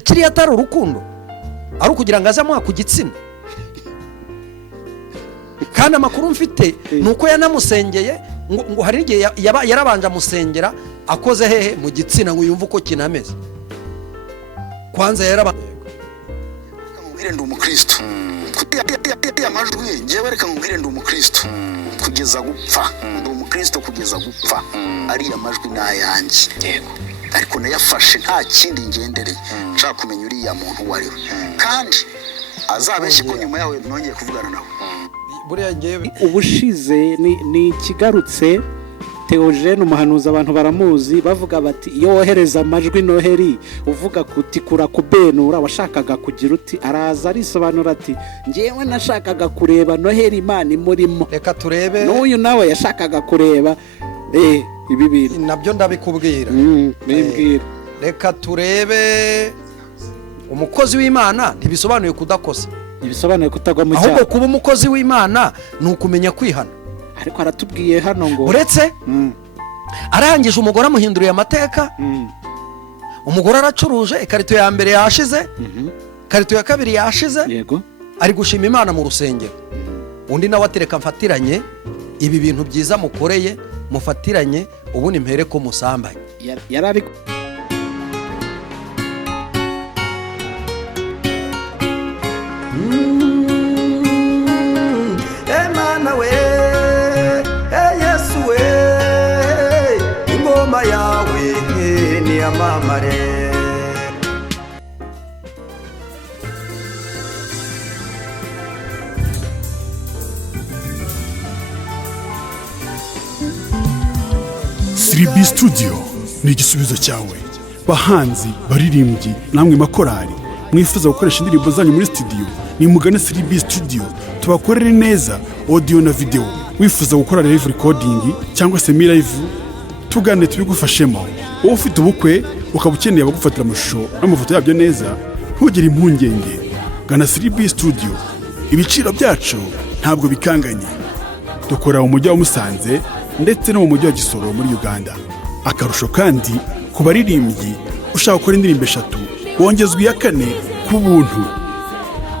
kiriya atari urukundo, ari ukugira ngo aze amuha ku gitsina. Kandi amakuru mfite nuko yanamusengeye ngo hari igihe yarabanje amusengera akoze hehe mu gitsina ngo yumve uko kinameze. Kwanza nkubwire ndi umukristo, amajwi ngewe reka nkubwire ndi umukristo kugeza gupfa, ndi umukristo kugeza gupfa, ariya majwi ni ayanjye. Yego, ariko nayafashe nta kindi ngendereye, nshaka kumenya uriya muntu uwo ari we, kandi azabeshye ko nyuma yawe nongeye kuvugana nawe. Buriya ngewe ubushize ni ikigarutse Theogene umuhanuzi, abantu baramuzi, bavuga bati iyo wohereza amajwi Noheli uvuga kuti kura kubenura, washakaga kugira uti araza arisobanura ati ngewe nashakaga kureba Noheli Imana imurimo. Reka turebe, n'uyu nawe yashakaga kureba ibi bintu nabyo ndabikubwira. Bimbwira. Reka turebe, umukozi w'Imana ntibisobanuye kudakosa, ibisobanuye kutagwa mu cyaha, ahubwo kuba umukozi w'Imana ni ukumenya kwihana. ariko aratubwiye hano ngo uretse arangije umugore amuhinduriye amateka. Umugore aracuruje, ikarito ya mbere yashize, ikarito ya kabiri yashize, yego, ari gushima Imana mu rusengero. Undi nawe atereka mfatiranye ibi bintu byiza mukoreye, mufatiranye ubundi mpere ko musambanye. yarari Emana we, Yesu we, ingoma yawe ni amamare. Siribi Studio ni igisubizo cyawe. Bahanzi, baririmbyi, namwe makorari mwifuza gukoresha indirimbo zanyu muri studio, ni mugane Siribi Studio tubakorere neza audio na video. Wifuza gukora live recording cyangwa se live, tugane tubigufashemo. Wowe ufite ubukwe ukaba ukeneye abagufatira amashusho n'amafoto yabyo neza, ntugire impungenge, gana Siribi Studio. Ibiciro byacu ntabwo bikanganye. Dukora mu mujyi wa Musanze ndetse no mu mujyi wa Gisoro muri Uganda. Akarusho kandi ku baririmbyi ushaka gukora indirimbo 3 wongezwa iya 4 ku buntu.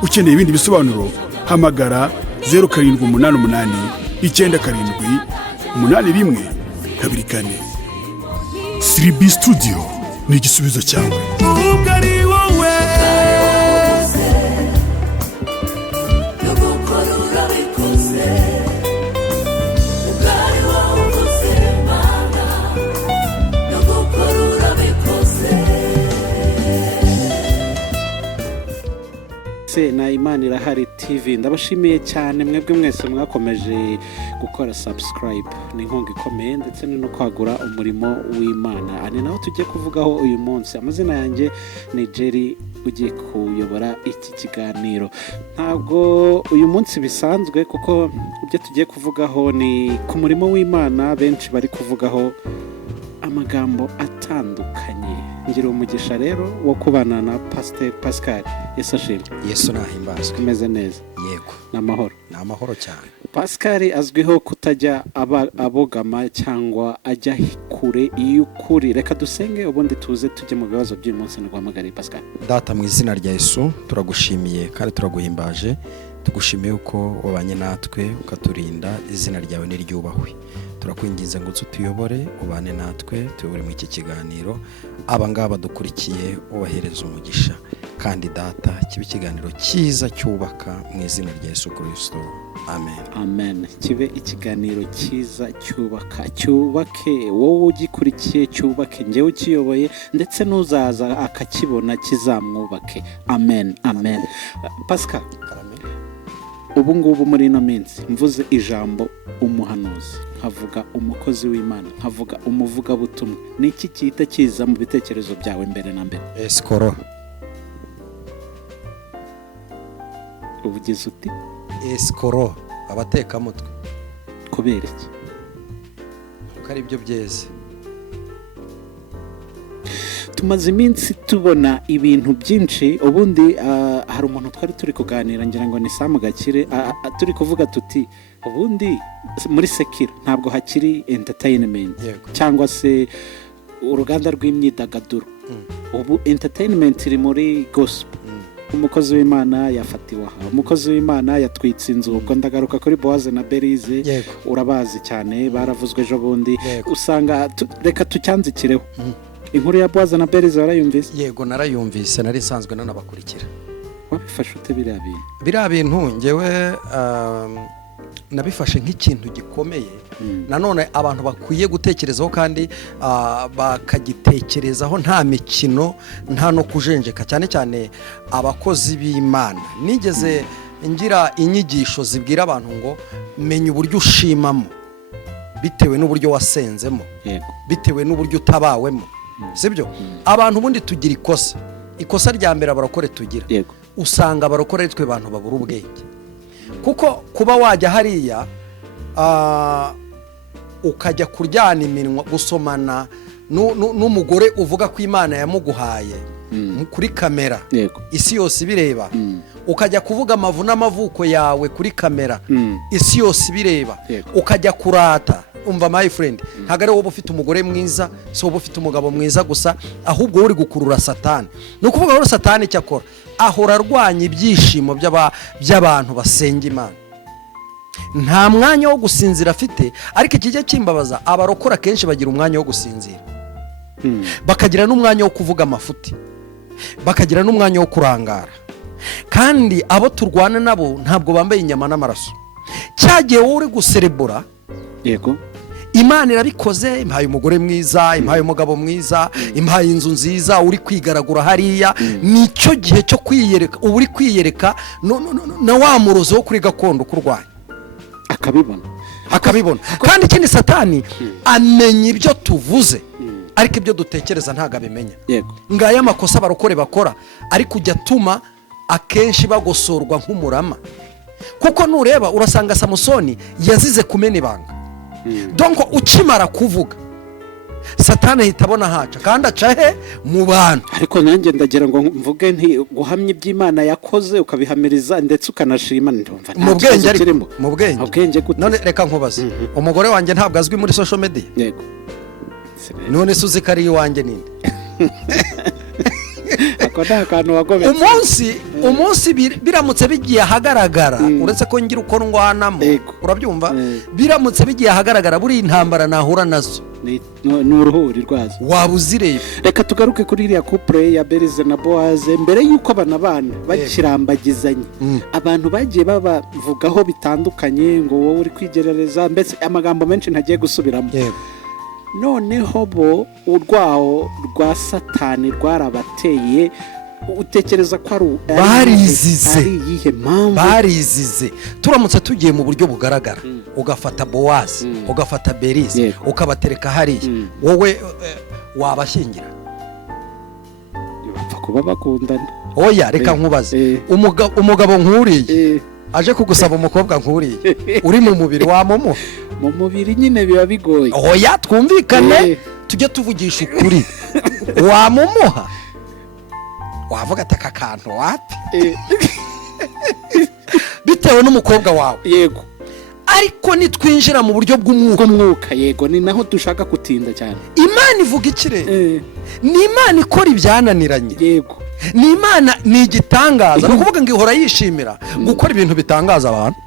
Ukeneye ibindi bisobanuro hamagara 0788 97 81 24. Siribi Studio ni igisubizo cyawe. na Imana irahari TV. Ndabashimiye cyane mwebwe mwese mwakomeje gukora subscribe, ni inkunga ikomeye ndetse no kwagura umurimo w'Imana. Ane naho tujye kuvugaho uyu munsi. Amazina yanjye ni Jerry, ugiye kuyobora iki kiganiro. Ntabwo uyu munsi bisanzwe kuko ibyo tugiye kuvugaho ni ku murimo w'Imana. Benshi bari kuvugaho amagambo atandukanye. Ngira umugisha rero wo kubana na Pastor Pascal. Yesu ashimwe. Yesu nahimbazwe. Kumeze neza? Yego, n'amahoro. N'amahoro cyane. Pascal azwiho kutajya abogama cyangwa ajya kure y'ukuri. Reka dusenge ubundi tuze tujye mu bibazo by'uyu munsi. Niguhamagariye Pascal. Data mu izina rya Yesu turagushimiye kandi turaguhimbaje. Tugushimiye uko wabanye natwe ukaturinda, izina ryawe niryubahwe. Turakwinginze ngo utuyobore, ubane natwe, tuyobore mu iki kiganiro. Abangaba dukurikiye ubahereza umugisha, kandi data kibe ikiganiro cyiza cyubaka mu izina rya Yesu Kristo. Amen. Amen. Kibe ikiganiro cyiza cyubaka, cyubake wowe ugikurikiye, cyubake njyewe ukiyoboye ndetse n'uzaza akakibona kizamwubake. Amen. Amen. Pascal, ubu ngubu muri ino minsi mvuze ijambo umuhanuzi, nkavuga umukozi w'Imana, nkavuga umuvugabutumwa, niki cyita kiza mu bitekerezo byawe mbere na mbere? Escoro. Uvugize uti Escoro, abatekamutwe. Kubera iki? Kuko ari byo byeze. Tumaze iminsi tubona ibintu byinshi. Ubundi hari umuntu twari turi kuganira, ngira ngo ni Sam Gakire, turi kuvuga tuti ubundi muri Sekiro ntabwo hakiri entertainment cyangwa se uruganda rw'imyidagaduro. ubu entertainment iri muri gospel. Umukozi w'Imana yafatiwe aha, umukozi w'Imana yatwitse inzu. Ubwo ndagaruka kuri Boaz na Berize, urabazi cyane, baravuzwe ejo bundi. Usanga reka tucyanzikireho. Inkuru ya Boaz na Berize warayumvise? Yego narayumvise, nari sanzwe nanabakurikira. Wabifashe ute biriya bintu ngewe nabifashe nk'ikintu gikomeye, nanone abantu bakwiye gutekerezaho kandi bakagitekerezaho nta mikino, nta no kujenjeka, cyane cyane abakozi b'Imana. Nigeze ngira inyigisho zibwira abantu ngo menya uburyo ushimamo bitewe n'uburyo wasenzemo, bitewe n'uburyo utabawemo, sibyo? Abantu ubundi tugira ikosa rya mbere abarokore tugira, usanga abarokore twe bantu babura ubwenge. Kuko kuba wajya hariya ukajya kuryana iminwa gusomana n'umugore uvuga ko Imana yamuguhaye kuri kamera, isi yose ibireba, ukajya kuvuga amavu n'amavuko yawe kuri kamera, isi yose ibireba, ukajya kurata. Umva my friend, ntabwo ari wowe ufite umugore mwiza, si wowe ufite umugabo mwiza gusa, ahubwo uri gukurura Satani. Ni ukuvuga ngo Satani icyo akora, ahora arwanya ibyishimo by'abantu basenga Imana. Nta mwanya wo gusinzira afite, ariko ikijya kimbabaza, abarokora kenshi bagira umwanya wo gusinzira, bakagira n'umwanya wo kuvuga amafuti, bakagira n'umwanya wo kurangara. Kandi abo turwana nabo ntabwo bambaye inyama n'amaraso. Cyagiye wowe uri guserebura, yego, Imana irabikoze, impaye umugore mwiza, impaye umugabo mwiza, impaye inzu nziza, uri kwigaragura hariya, nicyo gihe cyo kwiyereka, uba uri kwiyereka na wa murozi wo kuri gakondo kurwanya, akabibona. Kandi ikindi Satani amenya ibyo tuvuze, ariko ibyo dutekereza ntabwo abimenya. Ngaya amakosa abarokore bakora, ariko ujya atuma akenshi bagosorwa nk'umurama. Kuko nureba urasanga Samusoni yazize kumena ibanga. Donko ukimara kuvuga, Satani ahita abona haca, kandi aca he mu bantu. Ariko nanjye ndagira ngo mvuge nti guhamya iby'Imana yakoze ukabihamiriza ndetse ukanashima, ndumva mu bwenge ariko mu bwenge gute? None reka nkubaze, umugore wanjye ntabwo azwi muri social media. Yego. None suzi kari iwanjye ninde? umunsi biramutse bigiye ahagaragara, uretse ko ngira uko ndwanamo, urabyumva, biramutse bigiye ahagaragara buri intambara nahura nazo ni uruhuri rwazo, waba uzireba. Reka tugaruke kuri iriya couple ya Berize na Boaz. Mbere y'uko abana bakirambagizanye, abantu bagiye babavugaho bitandukanye, ngo wowe uri kwigerereza, mbese amagambo menshi ntagiye gusubiramo. Noneho bo urwaho rwa Satani rwarabateye, utekereza ko ari barizize. Turamutse tugiye mu buryo bugaragara, ugafata Boaz, ugafata Berize, ukabatereka hariya, wowe wabashyingira? Bapfa kuba bakundana. Oya, reka nkubaze, umugabo nkuriye aje kugusaba umukobwa nkuriye, uri mu mubiri wamumuha? Mu mubiri nyine biba bigoye. Oya, twumvikane, tujye tuvugisha ukuri. Wamumuha? Wavuga ati aka kantu wapi? Bitewe n'umukobwa wawe. Yego. Ariko nitwinjira mu buryo bw'umwuka, yego, ni naho dushaka kutinda cyane. Imana ivuga ikirere, ni Imana ikora ibyananiranye. Yego. Ni Imana, ni igitangaza. Ni ukuvuga ngo ihora yishimira gukora ibintu bitangaza abantu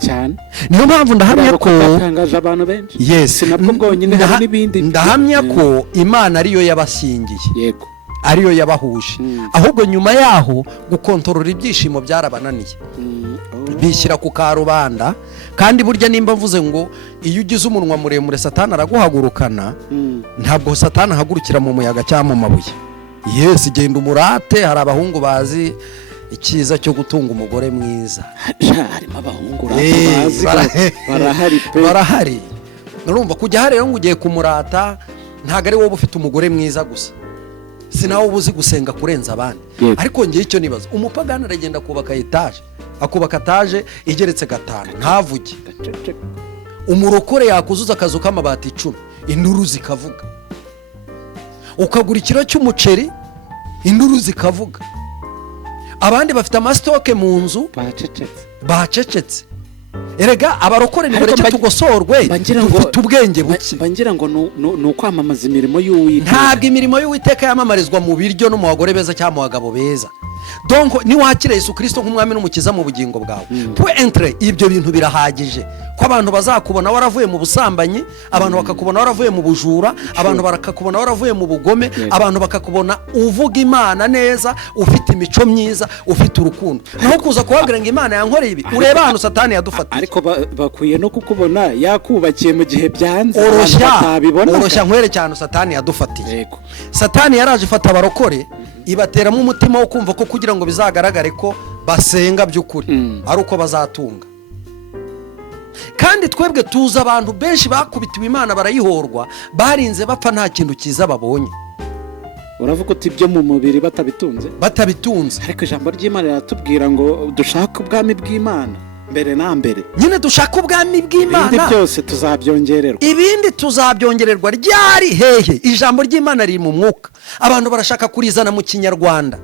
cyane. Niyo mpamvu ndahamya ko batangaje abantu benshi. Yes, nabwo bwonyine hari n'ibindi. Ndahamya ko Imana ariyo yabashingiye, yego, ariyo yabahuje. Ahubwo nyuma yaho gukontorora ibyishimo byarabananiye, bishyira ku karubanda. Kandi burya nimba mvuze ngo iyo ugize umunwa muremure Satani araguhagurukana, ntabwo Satani ahagurukira mu muyaga cyangwa mu mabuye. Yes, genda umurate. Hari abahungu bazi icyiza cyo gutunga umugore mwiza. Harimo abahungu bazi, barahari. Urumva kujya hariya ngo ugiye kumurata, ntabwo ari wowe ufite umugore mwiza gusa, si nawe uba uzi gusenga kurenza abandi. Ariko ngiye icyo nibaza, umupagani aragenda kubaka etaje, akubaka etaje igeretse 5, ntavuge. Umurokore yakuzuza akazu k'amabati 10, induru zikavuga. Ukagura ikiro cy'umuceri, induru zikavuga. Abandi bafite amasitoke mu nzu, bacecetse. erega abarokore ni Ariko mureke tugosorwe mbangira ngo dufite ubwenge buke. mbangira ngo ni ukwamamaza imirimo y'Uwiteka. ntabwo imirimo y'Uwiteka yamamarizwa mu biryo no mu bagore beza cyangwa mu bagabo beza. donc niwakira Yesu Kristo nk'umwami n'umukiza mu bugingo bwawe pour entrer ibyo bintu birahagije ko abantu bazakubona waravuye mu busambanyi, abantu bakakubona waravuye mu bujura, abantu bakakubona waravuye mu bugome, abantu bakakubona uvuga Imana neza, ufite imico myiza, ufite urukundo. naho kuza kuhabwira ngo Imana yankoreye ibi, ureba hano Satani yadufatiye. ariko bakwiye no kukubona yakubakiye mu gihe byanze oroshya nkwere cyane Satani yadufatiye. Satani yaraje ifata abarokore ibateramo umutima wo kumva ko kugira ngo bizagaragare ko basenga by'ukuri ari uko bazatunga. kandi twebwe tuza abantu benshi bakubitiwe Imana barayihorwa, barinze bapfa nta kintu cyiza babonye. uravuga uti ibyo mu mubiri batabitunze. ariko ijambo ry'Imana riratubwira ngo dushake ubwami bw'Imana mbere na mbere. nyine dushaka ubwami bw'Imana, ibindi byose tuzabyongererwa. ibindi tuzabyongererwa ryari hehe? ijambo ry'Imana riri mu mwuka. abantu barashaka kurizana mu kinyarwanda,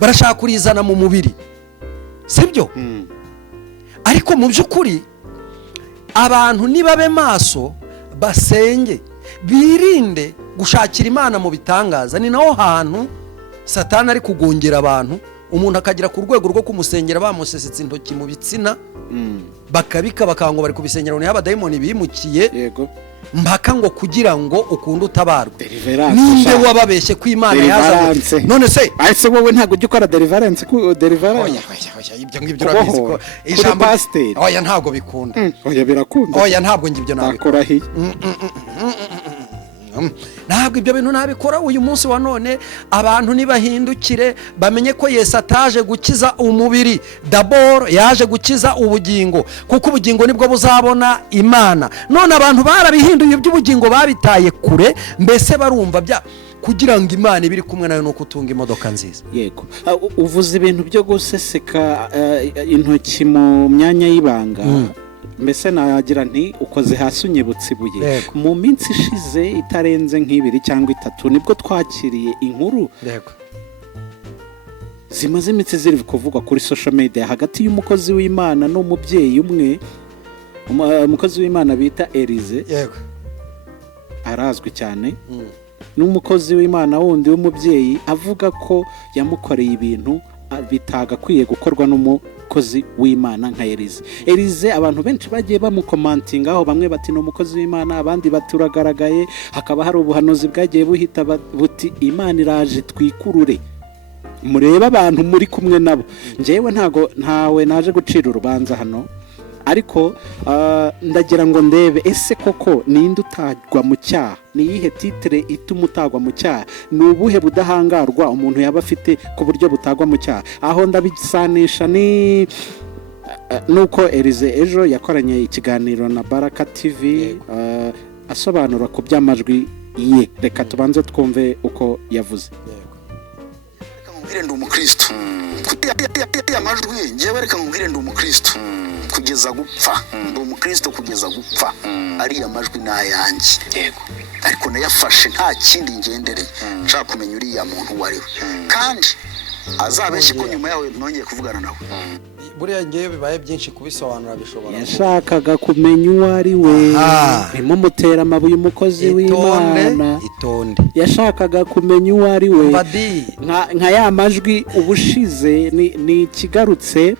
barashaka kurizana mu mubiri, sibyo? ariko mu by'ukuri abantu nibabe maso, basenge, birinde gushakira Imana mu bitangaza. ni naho hantu Satani ari kugongera abantu, umuntu akagira ku rwego rwo kumusengera bamusesetse intoki mu bitsina, bakabika bakango bari kubisengera ni abadayimoni bimukiye. yego mpaka ngo kugira ngo ukunde utabarwe. ninde wababeshye ko Imana yaza? none se ase wowe ntago ujya ukora deliverance ibyo ngibyo urabizi ko ijambo oya ntago bikunda. oya birakunda. oya ntabwo ngibyo nabikora. ntabwo ibyo bintu nabikora. uyu munsi wa none abantu nibahindukire bamenye ko Yesu ataje gukiza umubiri, d'abord yaje gukiza ubugingo, kuko ubugingo nibwo buzabona Imana. none abantu barabihinduye iby'ubugingo babitaye kure, mbese barumva bya kugira ngo Imana ibiri kumwe nayo nuko utunga imodoka nziza. yego uvuze ibintu byo guseseka intoki mu myanya y'ibanga. mbese nagira nti ukoze hasi unyibutse ibuye. mu minsi ishize itarenze nk'ibiri cyangwa itatu nibwo twakiriye inkuru zimaze iminsi ziri kuvugwa kuri social media hagati y'umukozi w'Imana n'umubyeyi umwe. umukozi w'Imana bita Elize, arazwi cyane, n'umukozi w'Imana wundi w'umubyeyi avuga ko yamukoreye ibintu bitagakwiye gukorwa n'umukozi w'Imana nka Elize. abantu benshi bagiye bamukomantingaho, bamwe bati ni umukozi w'Imana, abandi bati uragaragaye. hakaba hari ubuhanuzi bwagiye buhita buti Imana iraje twikurure. mureba abantu muri kumwe nabo. njyewe ntawe naje gucira urubanza hano, ariko ndagira ngo ndebe ese koko ninde utagwa mu cyaha? ni iyihe titre ituma utagwa mu cyaha? ni ubuhe budahangarwa umuntu yaba afite ku buryo butagwa mu cyaha? aho ndabisanisha nuko Elize ejo yakoranye ikiganiro na Baraka TV asobanura ku by'amajwi ye. reka tubanze twumve uko yavuze. reka nkubwire ndi umukristo. amajwi njyewe reka nkubwire ndi umukristo kugeza gupfa. ndi umukristo kugeza gupfa. ariya majwi ni ayanjye. yego ariko nayafashe nta kindi ngendereye. nshaka kumenya uriya muntu uwo ari we, kandi azabeshye ko nyuma yawe nongeye kuvugana nawe. buriya ngewe bibaye byinshi kubisobanura bishobora. yashakaga kumenya uwo ari we, nimumutera amabuye umukozi w'Imana. itonde yashakaga kumenya uwo ari we. nka ya majwi ubushize ni ikigarutse.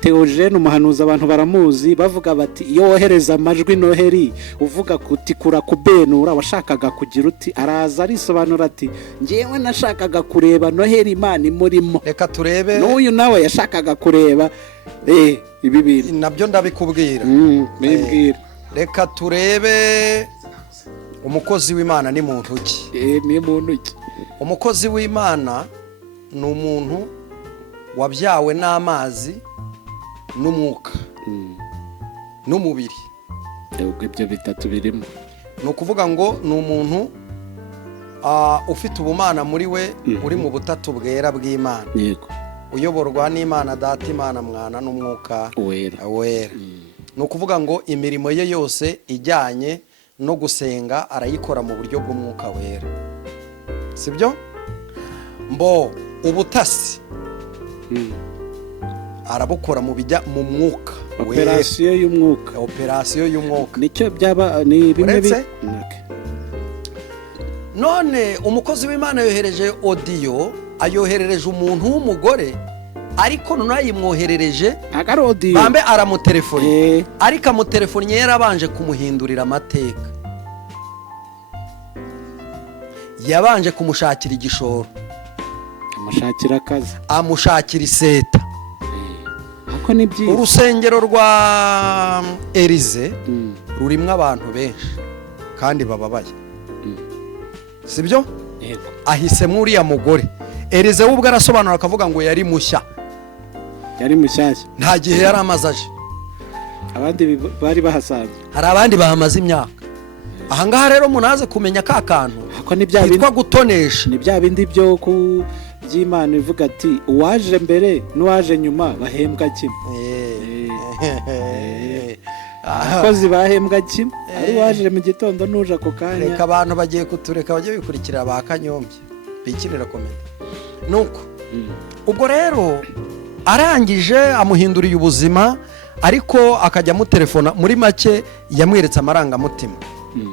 Theogene umuhanuzi abantu baramuzi, bavuga bati iyo wohereza amajwi Noheli uvuga kuti kura kubenura, washakaga kugira uti araza arisobanura ati ngewe nashakaga kureba Noheli Imana imurimo. reka turebe n'uyu nawe yashakaga kureba ibi bintu nabyo ndabikubwira. mbibwira. reka turebe umukozi w'Imana ni muntu ki? ni muntu ki? umukozi w'Imana ni umuntu wabyawe n'amazi n'umwuka n'umubiri. ibyo bitatu birimo. ni ukuvuga ngo ni umuntu ufite ubumana muri we, uri mu butatu bwera bw'Imana. yego uyoborwa n'Imana Data, Imana Mwana n'Umwuka wera. ni ukuvuga ngo imirimo ye yose ijyanye no gusenga arayikora mu buryo bw'Umwuka wera, sibyo? ubutasi arabukora mu bijya mu mwuka. operasiyo y'umwuka. operasiyo y'umwuka. Nicyo byaba ni bimwe Uretse? Okay. None umukozi w'Imana yohereje audio, ayoherereje umuntu w'umugore, ariko nunayimwoherereje Agari audio. bambe aramutelefoni, Eh. ariko amutelefoni yarabanje kumuhindurira amateka, yabanje kumushakira igishoro, Amushakira akazi. amushakira iseta. Ako ni byiza. Urusengero rwa Elize Mm. rurimwo abantu benshi kandi bababaye, sibyo? Yego. Ahisemo uriya mugore. Elize we ubwo arasobanura akavuga ngo yari mushya, Yari mushyashya. nta gihe yari amaze aje. Abandi bari bahasanzwe. Hari abandi bahamaze imyaka. Ahangaha rero munaze kumenya ka kantu Ako ni bya bindi. kitwa gutonesha. Ni bya bindi byo ku by'Imana ivuga ati uwaje mbere n'uwaje nyuma bahembwa kimwe. Abakozi bahembwa kimwe. Ari uwaje mu gitondo n'uje ako kanya. Reka abantu bagiye kutureka bajye bikurikira ba Kanyombya bikinira komedi. Nuko ubwo rero arangije amuhinduriye ubuzima, ariko akajya amutelefona. Muri make yamweretse amarangamutima.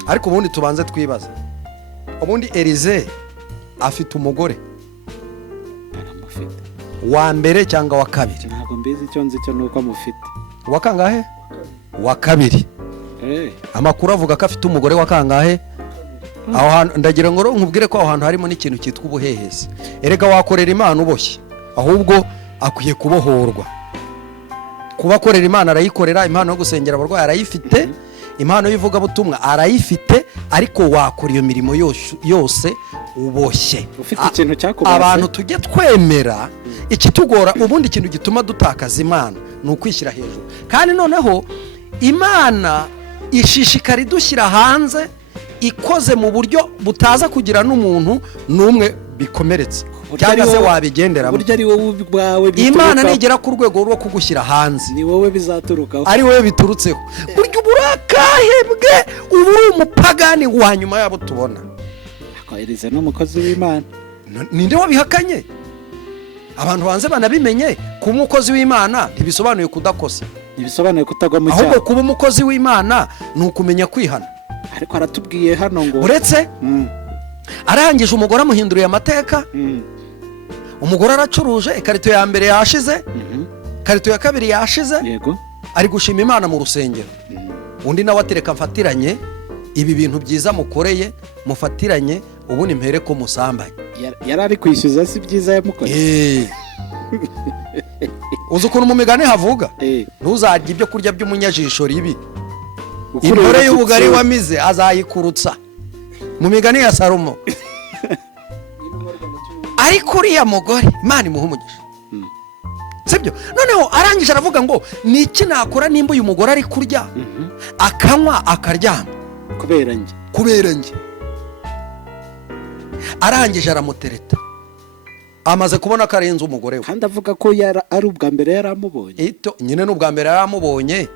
Ariko ubundi tubanze twibaza, ubundi Elize afite umugore Aramufite. wa mbere cyangwa wa kabiri? Ntabwo mbizi icyo nzi cyo nuko amufite. Wa kangahe? Wa kabiri. Amakuru avuga ko afite umugore wa kangahe? Aho hantu ndagira ngo nkubwire ko aho hantu harimo n'ikintu cyitwa ubuhehesi. Erega wakorera Imana uboshye, ahubwo akwiye kubohorwa. Kuba akorera Imana arayikorera, impano yo gusengera abarwayi arayifite, impano y'ivugabutumwa arayifite, ariko wakora iyo mirimo yose uboshye. Ufite ikintu cyakubase. Abantu tujye twemera ikitugora. Ubundi ikintu gituma dutakaza Imana ni ukwishyira hejuru, kandi noneho Imana ishishikara idushyira hanze, ikoze mu buryo butaza kugira n'umuntu n'umwe bikomeretse cyangwa se wabigenderamo. Burya ari wowe ubwawe bituruka. Imana nigera ku rwego rwo kugushyira hanze, ni wowe bizaturukaho. ari wowe biturutseho. Burya uburakahebwe ubu uri umupagani wa nyuma yabo tubona. Elize n'umukozi w'Imana. Ninde wabihakanye? Abantu banze banabimenye, kuba umukozi w'Imana ntibisobanuye kudakosa, Ntibisobanuye kutagwa mu cyaha. ahubwo kuba umukozi w'Imana ni ukumenya kwihana. Ariko aratubwiye hano ngo Uretse arangije umugore amuhinduriye amateka, umugore aracuruje, ikarito ya mbere yashize, ikarito ya kabiri yashize, Yego. ari gushima Imana mu rusengero. Undi nawe atereka mfatiranye ibi bintu byiza mukoreye, mufatiranye ubundi mpere ko musambanye. Yari ari kwishyuza si byiza yamukoreye. Uzi ukuntu mu migani havuga, ntuzarye ibyo kurya by'umunyajisho ribi, intore y'ubugari wamize azayikurutsa. Mu migani ya Salomo. Ariko uriya mugore Imana imuha umugisha, sibyo? Noneho arangije aravuga ngo ni iki nakora nimba uyu mugore ari kurya akanywa akaryama kubera njye. Arangije aramutereta, amaze kubona ko arenze umugore we, kandi avuga ko ari ubwa mbere yaramubonye. Nyine n'ubwa mbere yaramubonye.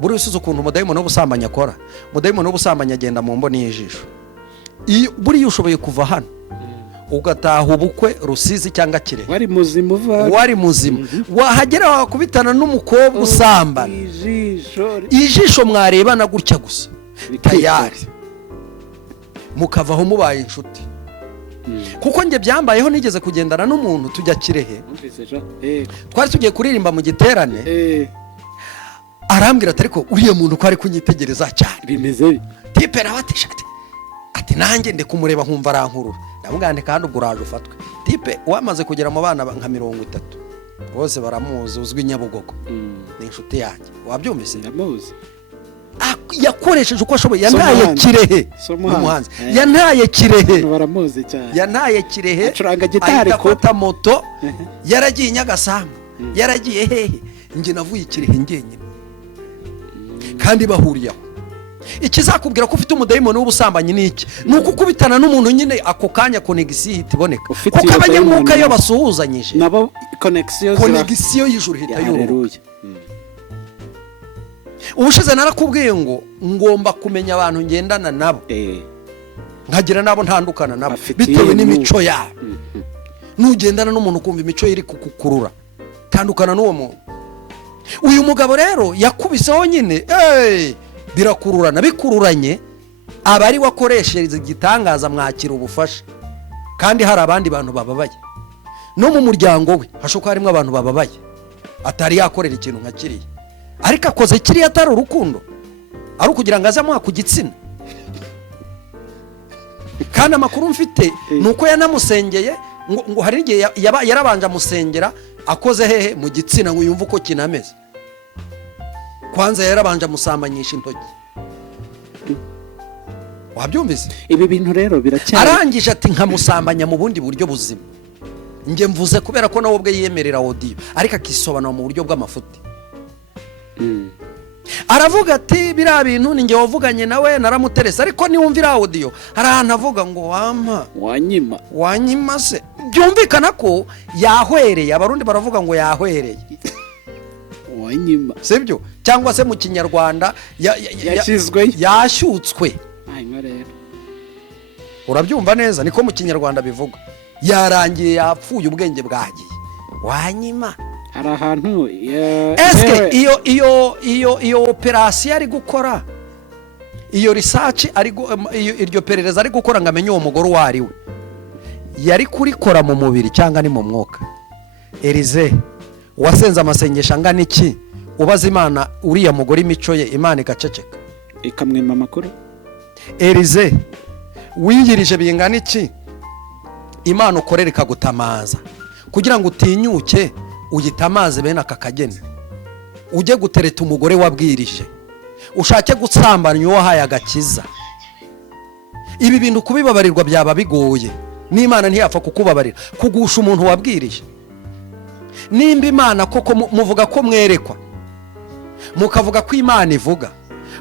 Buri usize ukuntu umudayimoni w'ubusambanyi akora. Umudayimoni w'ubusambanyi agenda mu mboni y'ijisho. Buriya ushoboye kuva hano ugataha ubukwe Rusizi cyangwa Kirehe, wari muzima, wahagera wakubitana n'umukobwa usambana, ijisho mwarebana gutya gusa tayari mukavaho mubaye inshuti. Kuko njye byambayeho, nigeze kugendana n'umuntu tujya Kirehe, twari tugiye kuririmba mu giterane, arambwira ati ariko uriya muntu ko ari kunyitegereza cyane bimeze tipe rabatisha ati nanjye ndi kumureba nkumva arankurura. Ndamugande kandi ubwo uraje ufatwe. Tipe wamaze kugera mu bana nka 30 bose baramuzi, uzwi Nyabugogo, ni inshuti yanjye. Wabyumvise? Ndamuzi. Yakoresheje uko ashoboye, yantaye Kirehe n'umuhanzi, yantaye Kirehe, baramuzi cyane, yantaye Kirehe, acuranga gitari ko afata moto, yaragiye Nyagasambu, yaragiye hehe, njye navuye Kirehe ngenyine, kandi bahuriye aho. Ikizakubwira ko ufite umudayimoni w'ubusambanyi niki? Nuko ukubitana n'umuntu nyine ako kanya connection ihita iboneka, kuko abanyamuka iyo basuhuzanyije nabo connection y'ijuru hita yuruka. Ubushize narakubwiye ngo ngomba kumenya abantu ngendana nabo, nkagira nabo ntandukana nabo bitewe n'imico yabo. Nugendana n'umuntu kumva imico iri kukukurura, tandukana n'uwo muntu. uyu mugabo rero yakubiseho nyine bikururanye aba ari wakoreshereza igitangaza mwakira ubufasha, kandi hari abandi bantu bababaye no mu muryango we, hashoka harimo abantu bababaye atari yakorera ikintu nka kiriya, ariko akoze kiriya atari urukundo, ari ukugira ngo aze amuha ku gitsina. Kandi amakuru mfite nuko yanamusengeye ngo hari igihe yarabanje amusengera akoze hehe mu gitsina ngo yumve uko kinameze. Kwanza yarabanje amusambanyisha intoki. Wabyumvise? Ibi bintu rero biracyari, arangije ati nkamusambanya mu bundi buryo buzima. Nge mvuze kubera ko nawe ubwe yemerera audio, ariko akisobanura mu buryo bw'amafuti. Aravuga ati biriya bintu ni nge wavuganye nawe naramuteresa, ariko niwumvira audio hari ahantu avuga ngo wanyima se. Byumvikana ko yahwereye, abarundi baravuga ngo yahwereye wanyima, sibyo? Cyangwa se mu kinyarwanda yashyutswe. Urabyumva neza, niko mu kinyarwanda bivuga. Yarangiye, yapfuye, ubwenge bwagiye. Wanyima hari ahantu eske iyo operasiyo ari gukora, iyo research iryo perereza ari gukora ngo amenye uwo mugore uwo ari we, yari kurikora mu mubiri cyangwa ni mu mwuka? Elize wasenze amasengesho angana iki ubaza Imana uriya mugore imico ye, Imana igaceceka ikamwima amakuru? Elize wiyirije bingana iki Imana ukorera ikagutamaza kugira ngo utinyuke uyitamaze bene aka kageni, ujye gutereta umugore wabwirije, ushake gusambanya uwo haye agakiza? Ibi bintu kubibabarirwa byaba bigoye, n'Imana ntiyapfa kukubabarira kugusha umuntu wabwirije. Nimba Imana koko muvuga ko mwerekwa, mukavuga ko Imana ivuga,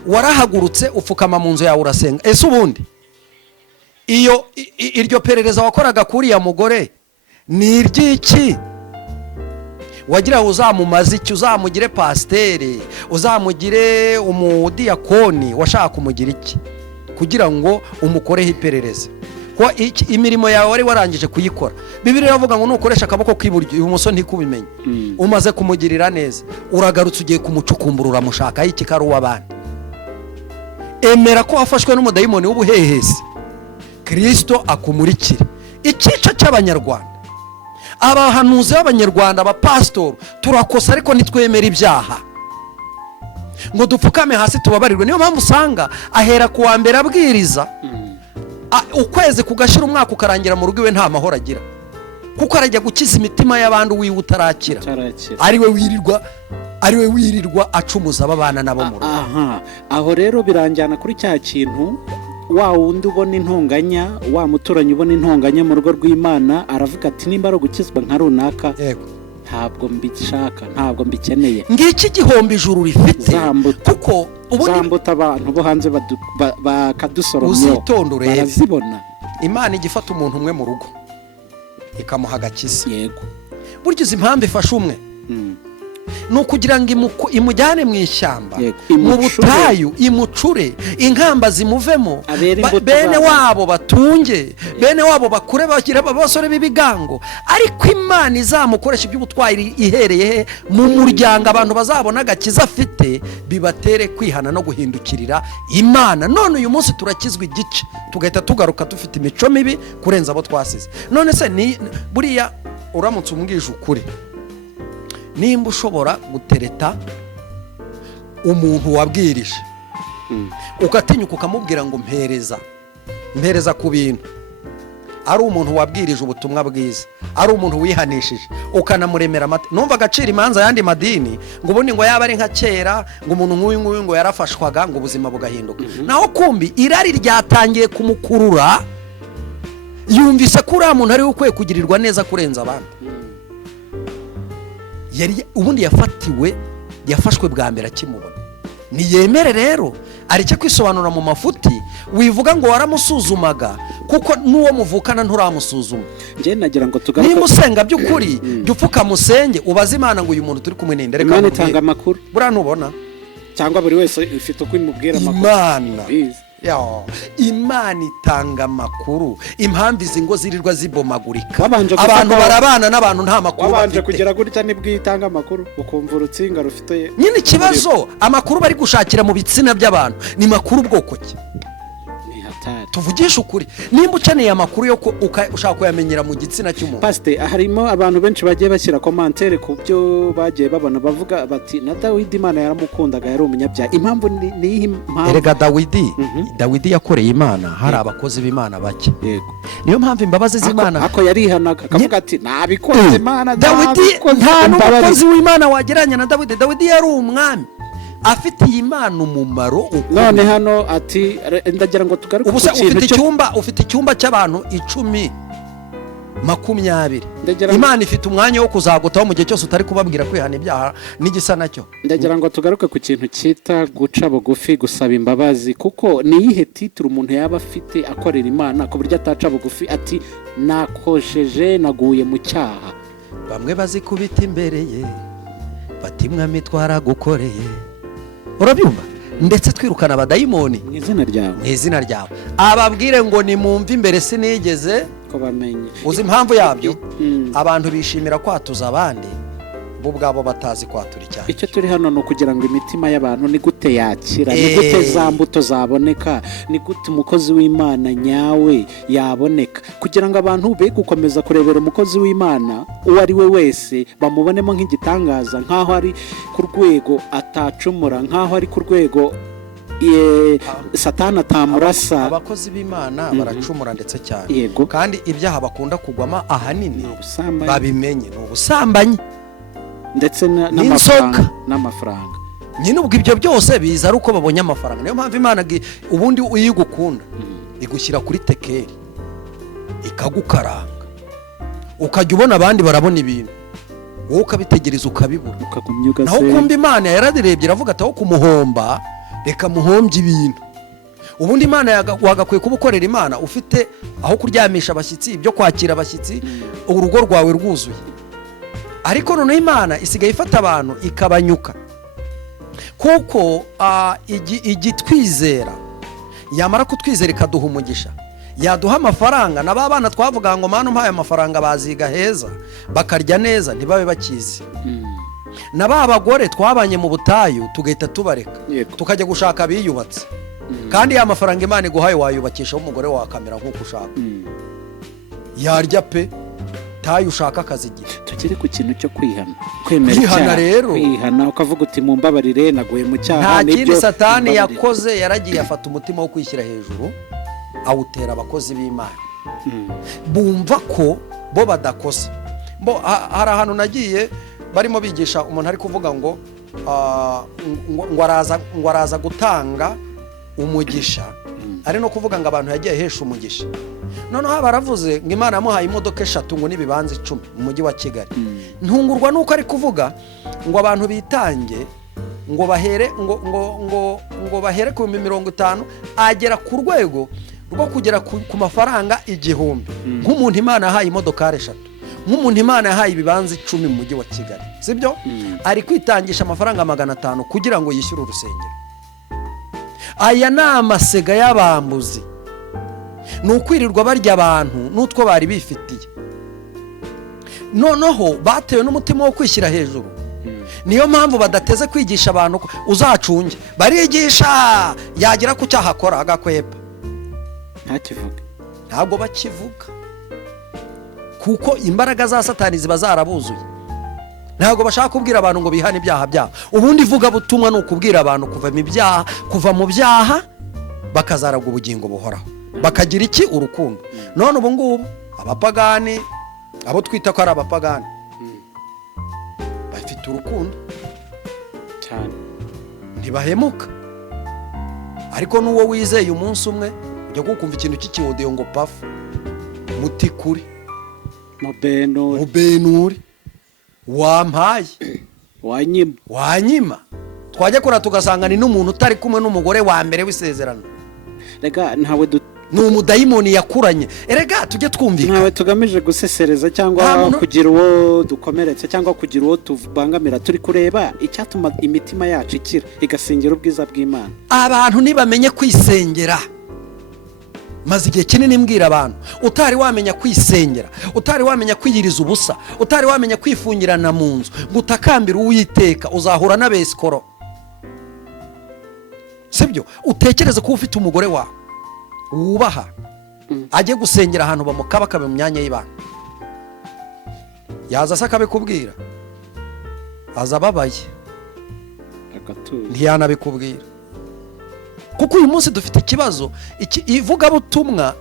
warahagurutse ufukama mu nzu yawe urasenga, ese ubundi iryo perereza wakoraga kuri ya mugore ni iry'iki? Wagira uzamumaze iki? Uzamugire pasiteri, uzamugire umudiyakoni, washaka kumugira iki kugira ngo umukoreho iperereza? Ko imirimo yawe wari warangije kuyikora. Bibiliya iravuga ngo nukoresha akaboko k'iburyo ibumoso ntikubimenye. Umaze kumugirira neza, uragarutse ugiye kumucukumbura, uramushaka iki kari uw'abandi. Emera ko wafashwe n'umudayimoni w'ubuhehesi, Kristo akumurikire. Ikica cy'Abanyarwanda, abahanuzi b'Abanyarwanda, abapastor, turakosa ariko nitwemera ibyaha ngo dupfukame hasi tubabarirwe. Niyo mpamvu usanga ahera ku wa mbere abwiriza, ukwezi kugashira, umwaka ukarangira, mu rugo iwe nta mahoro agira, kuko arajya gukiza imitima y'abandi wiwe utarakira, ariwe wirirwa acumuza ababana nabo mu rugo. Aho rero biranjyana kuri cya kintu, wa wundi ubona intonganya, wa muturanyi ubona intonganya mu rugo rw'Imana, aravuga ati nimba ari gukizwa nka runaka, ntabwo mbishaka, ntabwo mbikeneye. Ngiki gihomba ijuru rifite, kuko zambuta abantu bo hanze bakadusoromyo, barazibona. Imana igifata umuntu umwe mu rugo ikamuha agakiza. Yego, burya izi impamvu ifasha umwe ni ukugira ngo imujyane mu ishyamba, mu butayu, imucure, inkamba zimuvemo, bene wabo batunge, bene wabo bakure, bagira abasore b'ibigango. Ariko Imana izamukoresha iby'ubutwari ihereye mu muryango, abantu bazabona agakiza afite, bibatere kwihana no guhindukirira Imana. None uyu munsi turakizwa igice, tugahita tugaruka dufite imico mibi kurenza abo twasize. None se ni buriya uramutse umbwije ukuri, nimba ushobora gutereta umuntu wabwirije, ukatinyuka ukamubwira ngo mpereza ku bintu, ari umuntu wabwirije ubutumwa bwiza, ari umuntu wihanishije, ukanamuremera amata, numva agaciro imanza yandi madini ngo ubundi ngo yaba ari nka kera, ngo umuntu nk'uyu nguyu ngo yarafashwaga ngo ubuzima bugahinduka. Naho kumbi irari ryatangiye kumukurura, yumvise ko uriya muntu ari we ukwiye kugirirwa neza kurenza abandi. Ubundi yafashwe bwa mbere akimubona. Niyemere rero areke kwisobanura mu mafuti, wivuga ngo waramusuzumaga, kuko n'uwo muvukana nturamusuzuma. Nje nagira ngo tugaruke, niba usenga by'ukuri jya upfuka musenge, ubaze Imana ngo uyu muntu turi kumwe n'indere kandi itanga amakuru. Buriya ntubona, cyangwa buri wese ufite uko imubwira amakuru. Imana Imana itanga amakuru. Impamvu izi ngo zirirwa zibomagurika, Wabanje abantu gufata- barabana n'abantu nta makuru wabanje bafite. kugira gutya nibwo itanga amakuru ukumva urutsinga rufite Nyine ikibazo amakuru bari gushakira mu bitsina by'abantu ni makuru bwoko ki? ni hatari. Tuvugisha ukuri, nimba ukeneye amakuru yo ushaka kuyamenyera mu gitsina cy'umuntu. Pastor, harimo abantu benshi bagiye bashyira komantere ku byo bagiye babona bavuga bati na Dawidi Imana yaramukundaga yari umunyabyaha. Impamvu ni iyi mpamvu. Erega Dawidi yakoreye Imana, hari abakozi b'Imana bake. Yego. Niyo mpamvu imbabazi z'Imana. Ako yarihanaga akavuga ati nabikunze Imana. Dawidi nta n'umukozi w'Imana wageranya na Dawidi. Dawidi yari umwami afitiye Imana umumaro ukomeye. None hano ati ndagira ngo tugaruke Ubu se ufite icyumba cy'abantu 10, 20. Imana ifite umwanya wo kuzagutaho mu gihe cyose utari kubabwira kwihana ibyaha n'igisa nacyo. Ndagira ngo tugaruke ku kintu cyita guca bugufi, gusaba imbabazi, kuko ni iyihe titire umuntu yaba afite akorera Imana ku buryo ataca bugufi ati nakosheje naguye mu cyaha. Bamwe bazikubita imbere ye bati mwami twaragukoreye, urabyumva, ndetse twirukana abadayimoni mu izina ryawe ababwire ngo nimumve imbere sinigeze ko bamenye. uzi impamvu yabyo. Abantu bishimira kwatuza abandi bo ubwabo batazi kwatura icyaha. Icyo turi hano ni ukugira ngo imitima y'abantu ni gute yakira, ni gute za mbuto zaboneka, ni gute umukozi w'Imana nyawe yaboneka, kugira ngo abantu be gukomeza kurebera umukozi w'Imana uwo ari we wese bamubonemo nk'igitangaza, nk'aho ari ku rwego atacumura, nk'aho ari ku rwego Satani atamurasa. Abakozi b'Imana baracumura ndetse cyane. Yego. Kandi ibyaha bakunda kugwama ahanini ubusambanyi, babimenye ni ubusambanyi ndetse n'amafaranga. Nyine ubwo ibyo byose biza ari uko babonye amafaranga. Niyo mpamvu Imana ubundi iyo igukunda igushyira kuri tekeri ikagukaranga, ukajya ubona abandi barabona ibintu, wowe ukabitegereza ukabibura, naho kumva Imana yaradirebye iravuga ati aho kumuhomba reka muhombye ibintu. Ubundi Imana wagakwiye kuba ukorera Imana ufite aho kuryamisha abashyitsi, ibyo kwakira abashyitsi, urugo rwawe rwuzuye. Ariko noneho Imana isigaye ifata abantu ikabanyuka, kuko igitwizera yamara kutwizera ikaduha umugisha, yaduha amafaranga. Na ba bana twavuga ngo Mana umpaye amafaranga baziga heza bakarya neza ntibabe bakizi. Na ba bagore twabanye mu butayu tugahita tubareka tukajya gushaka abiyubatse, kandi ya mafaranga Imana iguhaye wayubakishaho umugore wakamera nk'uko ushaka, yarya pe tayo ushaka akazigira. Tukiri ku kintu cyo kwihana rero, kwihana ukavuga uti mumbabarire naguye mu cyaha. Nta kindi Satani yakoze, yaragiye afata umutima wo kwishyira hejuru awutera abakozi b'Imana. Bumva ko bo badakosa. Hari ahantu nagiye barimo bigisha umuntu ari kuvuga ngo araza gutanga umugisha, ari no kuvuga ngo abantu yagiye hesha umugisha. Noneho baravuze ngo Imana yamuhaye imodoka 3 ngo n'ibibanza 10 mu mujyi wa Kigali. Ntungurwa nuko ari kuvuga ngo abantu bitange ngo bahere ngo bahere ku 50 agera ku rwego rwo kugera ku mafaranga 1000 nk'umuntu Imana yahaye imodoka 3, nk'umuntu Imana yahaye ibibanza 10 mu mujyi wa Kigali, sibyo? Ari kwitangisha amafaranga 500 kugira ngo yishyure urusengero. Aya ni amasega y'abambuzi, ni ukwirirwa barya abantu n'utwo bari bifitiye. Noneho batewe n'umutima wo kwishyira hejuru. Niyo mpamvu badateze kwigisha abantu uzacunge. Barigisha yagira ku cyaha akora agakwepa, ntabwo bakivuga, kuko imbaraga za Satani ziba zarabuzuye. Ntabwo bashaka kubwira abantu ngo bihane ibyaha byabo. Ubundi vuga butumwa ni ukubwira abantu kuva mu byaha bakazaraga ubugingo buhoraho, bakagira iki? Urukundo. None ubu ngubu abapagani, abo twita ko ari abapagani, bafite urukundo cyane, ntibahemuka. Ariko n'uwo wizeye umunsi umwe ujya kumva ikintu cy'ikiwodiyo ngo pafu mutikuri mubenuri wampaye wanyima, twajya kora tugasanga ni n'umuntu utari kumwe n'umugore wa mbere w'isezerano. Rega ntawe ni umudayimoni yakuranye. Erega tujye twumvika, ntawe tugamije gusesereza cyangwa kugira uwo dukomeretse cyangwa kugira uwo tubangamira. Turi kureba icyatuma imitima yacu ikira igasengera ubwiza bw'Imana. Abantu ntibamenye kwisengera. Maze igihe kinini mbwira abantu, utari wamenya kwisengera, utari wamenya kwiyiriza ubusa, utari wamenya kwifungirana mu nzu ngo utakambire Uwiteka, uzahura n'abesikoro. Sibyo? Utekereze ko ufite umugore wawe wubaha, ajye gusengera ahantu bamukabakabe mu myanya y'ibanga, yaza asa akabikubwira, aza ababaye, ntiyanabikubwira. Kuko uyu munsi dufite ikibazo, ivugabutumwa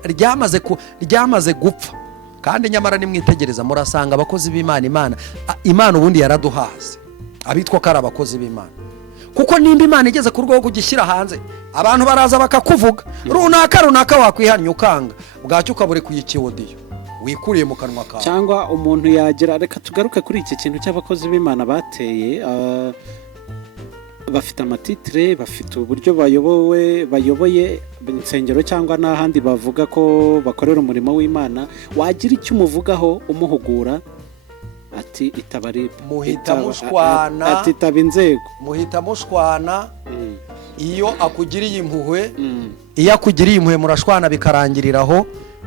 ryamaze gupfa. Kandi nyamara nimwitegereza murasanga abakozi b'Imana, Imana ubundi yaraduhaze abitwa ko ari abakozi b'Imana. Kuko nimba Imana igeze ku rwego kugishyira hanze, abantu baraza bakakuvuga runaka wakwihannye ukanga, bwacyo ukabure kuyikiyodiyo wikuriye mu kanwa kawe. Cyangwa umuntu yagira, reka tugaruke kuri iki kintu cy'abakozi b'Imana bateye, bafite amatitire, bafite uburyo bayoboye insengero cyangwa n'ahandi bavuga ko bakorera umurimo w'Imana. Wagira icyo umuvugaho umuhugura ati itabaribwa, muhita mushwana, ati itaba inzego, muhita mushwana. Iyo akugiriye impuhwe, iyo akugiriye impuhwe murashwana bikarangiriraho,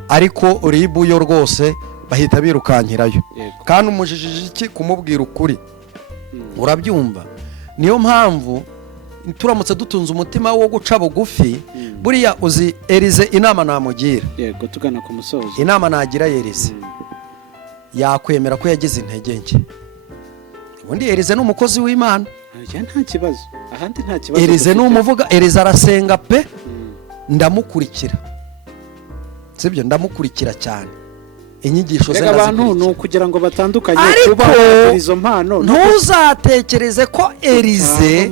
ariko ribu yo rwose bahita birukankirayo. Kandi umujijije iki kumubwira ukuri, urabyumva? Niyo mpamvu turamutse dutunze umutima wo guca bugufi, buriya uzi Elize inama namugira, yego tugana ku musozo, inama nagira Elize, yakwemera ko yagize intege nke. Ubundi Elize ni umukozi w'Imana, nta kibazo, ahandi nta kibazo. Elize ni umuvuga, Elize arasenga pe, ndamukurikira, sibyo? Ndamukurikira cyane, inyigisho ze abantu ni ukugira ngo batandukanye kuba izo mpano. Ntuzatekereze ko Elize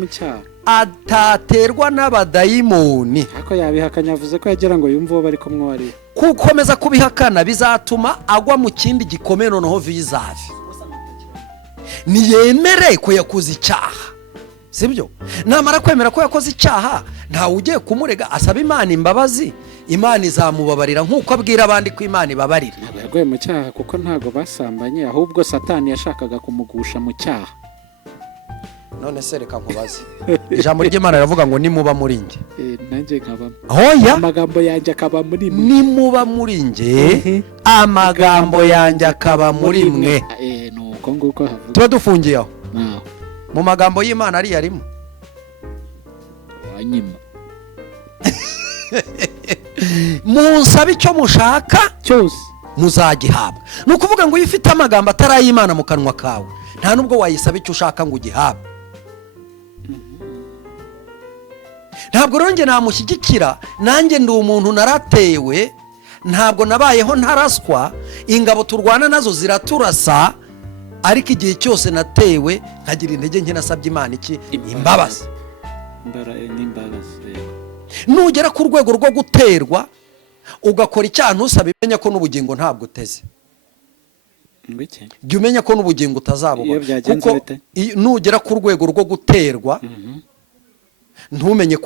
ataterwa n'abadayimoni. Ariko yabihakanya, avuze ko yagira ngo yumve uwo bari kumwe wari. Kukomeza kubihakana bizatuma agwa mu kindi gikomeye, noneho vizavi niyemere ko yakoze icyaha, sibyo? Namara kwemera ko yakoze icyaha, ntawe ugiye kumurega, asaba Imana imbabazi, Imana izamubabarira nk'uko abwira abandi ko Imana ibabarira. Ntabwo yaguye mu cyaha kuko ntabwo basambanye, ahubwo Satani yashakaga kumugusha mu cyaha. None se reka nkubaze, ijambo ry'Imana riravuga ngo nimuba muri nge, nanjye nkabamo. Oya, amagambo yanjye akaba muri mwe. Nimuba muri nge, amagambo yanjye akaba muri mwe. Nuko nguko havuga. Tuba dufungiye aho mu magambo y'Imana ari yarimo wanyima. Munsaba icyo mushaka cyose muzagihabwa. Ni ukuvuga ngo iyo ufite amagambo atari ay'Imana mu kanwa kawe, nta nubwo wayisaba icyo ushaka ngo ugihabwe. Ntabwo rero njye namushyigikira, nanjye ndi umuntu naratewe, ntabwo nabayeho ntaraswa, ingabo turwana nazo ziraturasa, ariko igihe cyose natewe nkagira intege nke, nasabye Imana iki? Imbabazi. Nugera ku rwego rwo guterwa ugakora icyaha ntusabe, imenya ko n'ubugingo ntabwo uteze. Jya umenya ko n'ubugingo utazabubona. Kuko nugera ku rwego rwo guterwa, ntumenye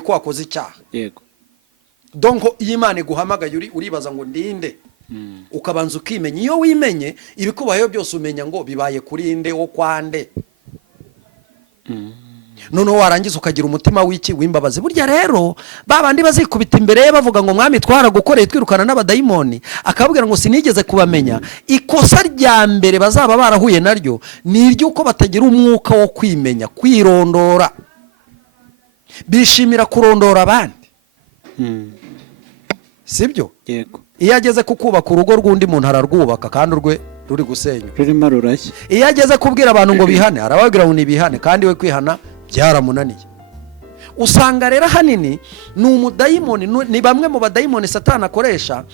ko wakoze icyaha. Yego. Donc iyo Imana iguhamagaye uribaza ngo ndinde, ukabanza ukimenya. Iyo wimenye, ibikubayeho byose umenya ngo bibaye kuri inde, wo kwande. Noneho warangiza ukagira umutima w'imbabazi. Burya rero babandi bazikubita imbere ye bavuga ngo mwami twaragukoreye twirukana n'abadayimoni, akababwira ngo sinigeze kubamenya. Ikosa rya mbere bazaba barahuye naryo ni iry'uko batagira umwuka wo kwimenya, kwirondora. Bishimira kurondora abandi, sibyo? Yego. Iyo ageze kukubaka urugo rw'undi muntu ararwubaka kandi urwe ruri gusenyuka, rurimo rurashya. Iyo ageze kubwira abantu ngo bihane, arababwira ngo nibihane, kandi we kwihana byaramunaniye. Usanga rero hanini ni umudayimoni, ni bamwe mu badayimoni Satani akoresha